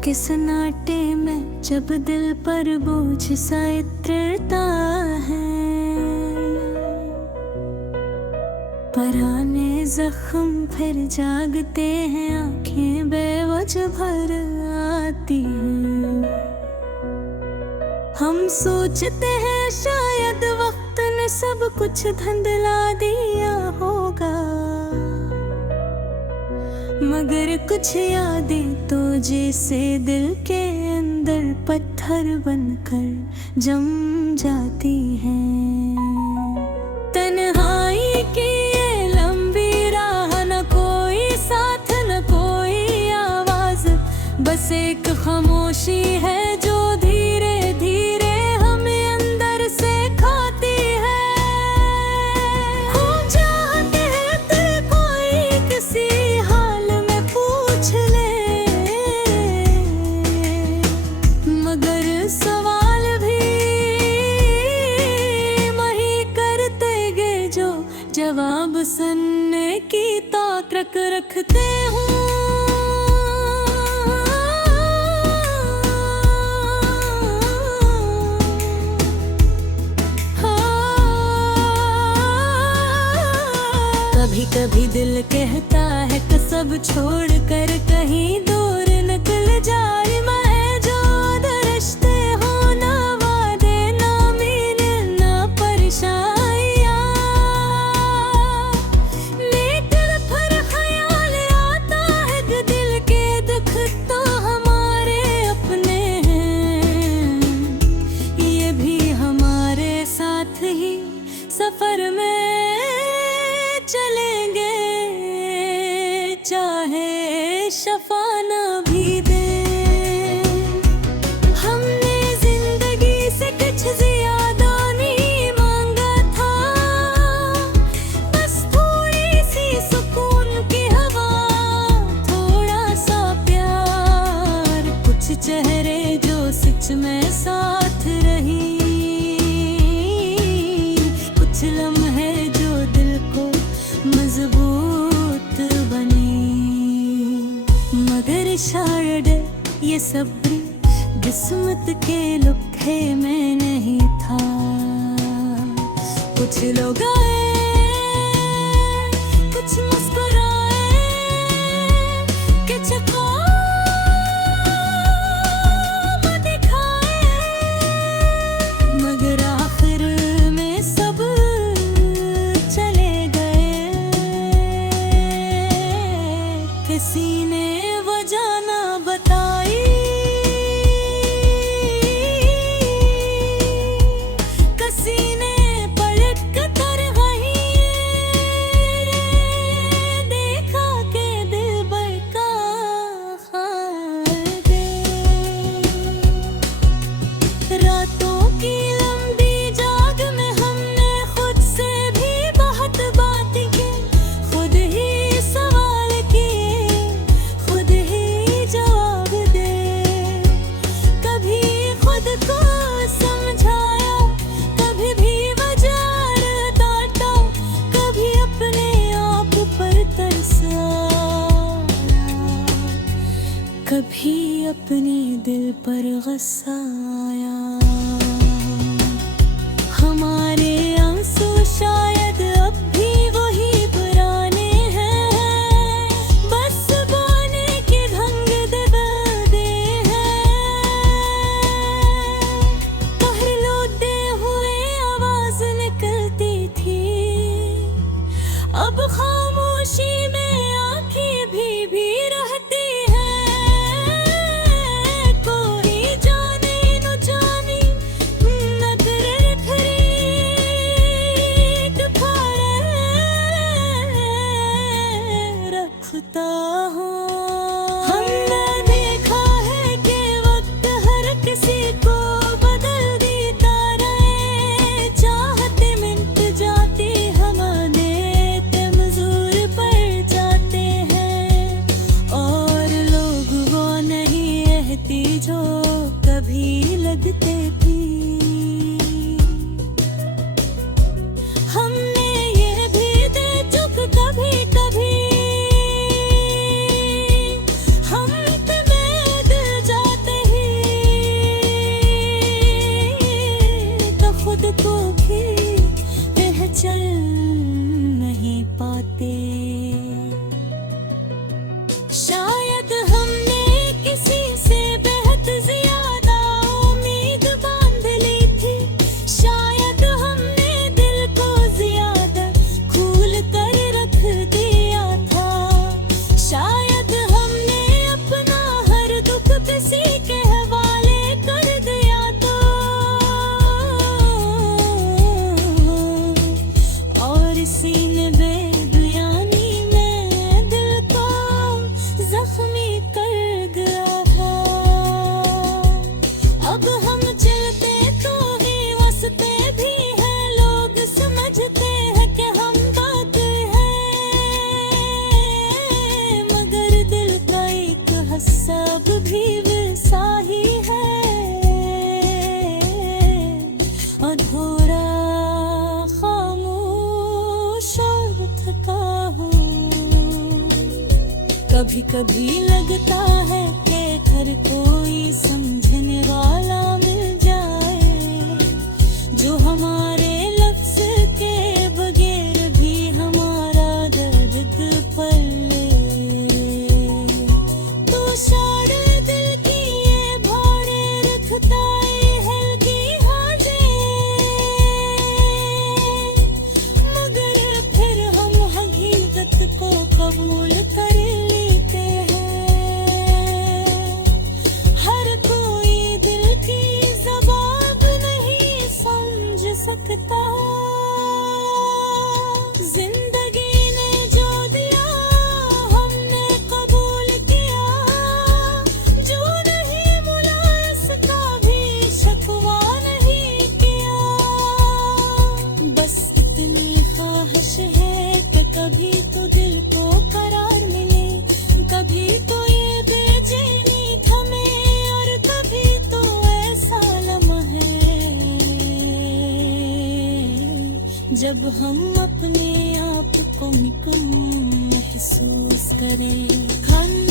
के सन्नाटे में जब दिल पर बोझ सा इतरता है, पराने जख्म फिर जागते हैं, आंखें बेवजह भर आती हैं। हम सोचते हैं शायद वक्त ने सब कुछ धुंधला दिया होगा, मगर कुछ यादें तो जैसे दिल के अंदर पत्थर बनकर जम जाती हैं। तन्हाई की ये लंबी राह, न कोई साथ न कोई आवाज, बस एक खामोशी है जो धीरे धीरे हमें अंदर से खाती है। हम चाहते हैं तो कोई किसी हाल में पूछ ले, मगर सवाल भी वही करते गए जो जवाब सुनने की ताक रखते हूँ। कभी कभी दिल कहता है कि सब छोड़ कर कहीं दूर निकल जाए, मैं जो रिश्ते हो ना वादे ना मीने ना परेशानियां, लेकिन फिर ख्याल आता है कि दिल के दुख तो हमारे अपने हैं, ये भी हमारे साथ ही सफर में चलेंगे, चाहे शफाना भी दे। हमने जिंदगी से कुछ ज्यादा नहीं मांगा था, बस थोड़ी सी सुकून की हवा, थोड़ा सा प्यार, कुछ चेहरे जो सच में साथ रही, कुछ लम्हे जो दिल को मजबूत बनी। मगर शायद ये सब्र किस्मत के लुक्हे में नहीं था। कुछ लोग आए, कुछ मुस्कुराए, कुछ ख्वाब दिखाए, मगर आखिर में सब चले गए। किसी ने वजह ना बताई, किसी ने पलट कर वहीं देखा के दिल भर का हाल दे। रातों की लंबी जाग में हमने खुद से भी बहुत बात की, खुद ही सवाल किए, खुद ही जवाब दे। कभी खुद को समझाया, कभी भी वजह डांटा, कभी अपने आप पर तरसा, कभी अपने दिल पर गुस्सा आया। हमारे आंसू शायद अब भी वही पुराने हैं, बस गाने के ढंग बदले हैं। पहलूते हुए आवाज निकलती थी, अब खामोशी में आंखें भी रहती हैं। कोई जाने न जाने नजरें खरीद कर रखता हूँ। हमने देखा है कि वक्त हर किसी को बदल देता रहे, चाहते मिट जाती हवा देते मजूर पड़ जाते हैं, और लोग वो नहीं रहती जो कभी लगते थे। हमने ये भी दे चुक कभी कभी कभी कभी लगता है कि घर कोई समझने वाला मिल जाए, जो हमारे लफ्ज के बगैर भी हमारा दर्द पल ले। तो सारे दिल की ये भाड़े रखता है की हाजे, मगर फिर हम हकीकत को कबूल कर लेते हैं। हर कोई दिल की जबाब नहीं समझ सकता। जिंदगी ने जो दिया हमने कबूल किया, जो नहीं मिला इसका भी शकवा नहीं किया। बस इतनी ख्वाहिश है कि कभी तो दिल को करार मिले, कभी तो ये बेचैनी थमे, और कभी तो ऐसा लम्हा जब हम अपने आप को महसूस करें। खाना